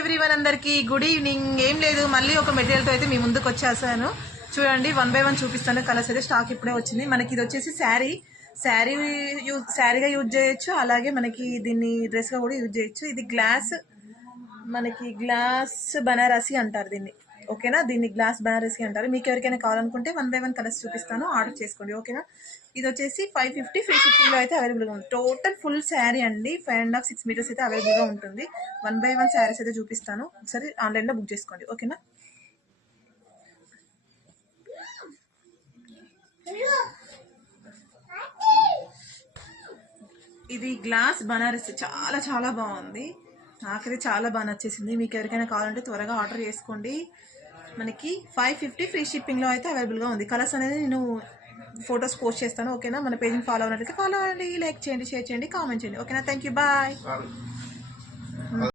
Everyone, అందరికి good evening. ఏం లేదు, మళ్ళీ ఒక మెటీరియల్తో అయితే మీ ముందుకు వచ్చేసాను. చూడండి, 1 by 1 చూపిస్తాను. కలర్స్ అయితే స్టాక్ ఇప్పుడే వచ్చింది. మనకి ఇది వచ్చేసి శారీగా యూజ్ చేయొచ్చు, అలాగే మనకి దీన్ని డ్రెస్గా కూడా యూజ్ చేయొచ్చు. ఇది గ్లాస్ బనారసి అంటారు దీన్ని, ఓకేనా. దీన్ని గ్లాస్ బనారసి అంటారు. మీకు ఎవరికైనా కావాలనుకుంటే 1 by 1 కలర్స్ చూపిస్తాను, ఆర్డర్ చేసుకోండి, ఓకేనా. ఇది వచ్చేసి 550 ఫ్రీ షిప్పింగ్లో అయితే అవైలబుల్గా ఉంది. టోటల్ ఫుల్ శారీ అండి, 5.5 6 మీటర్స్ అయితే అవైలబుల్గా ఉంటుంది. 1 by 1 శారీస్ అయితే చూపిస్తాను, ఒకసారి ఆన్లైన్లో బుక్ చేసుకోండి, ఓకేనా. ఇది గ్లాస్ బనారసి చాలా చాలా బాగుంది, నాకైతే చాలా బాగా నచ్చేసింది. మీకు ఎవరికైనా కావాలంటే త్వరగా ఆర్డర్ చేసుకోండి. మనకి 550 ఫ్రీ షిప్పింగ్లో అయితే అవైలబుల్గా ఉంది. కలర్స్ అనేది నేను ఫొటోస్ పోస్ట్ చేస్తాను, ఓకేనా. మన పేజ్ని ఫాలో అవ్వనట్లయితే ఫాలో అవ్వండి, లైక్ చేయండి, షేర్ చేయండి, కామెంట్ చేయండి, ఓకేనా. Thank you, bye.